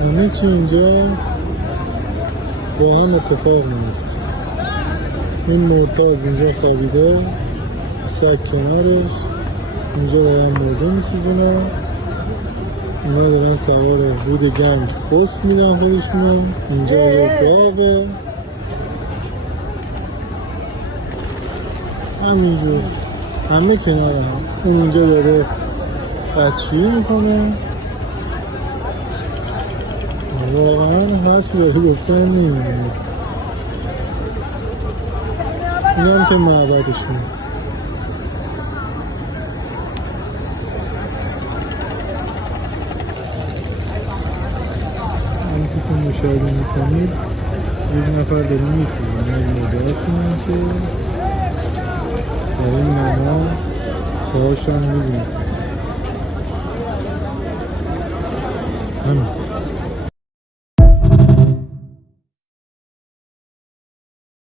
همه چی اینجا با هم اتفاق میفته. این مرتاز اینجا خوابیده، سگ کنارش، اینجا دارن مرده میسوزونن، اینا دارن سوار رود گنج پست میدن خودشونو، اینجا یه باغه، همینجور همه کنار هم. اون اینجا داره دستشویی میکنه. واقعا حرفی برای گفتن نمیدونه. این هم که معبدشون. همینطور که مشاهده میکنید یک نفر داره میسوزن از مردهاشون هم که در این نما پاهاشون میبینید. همین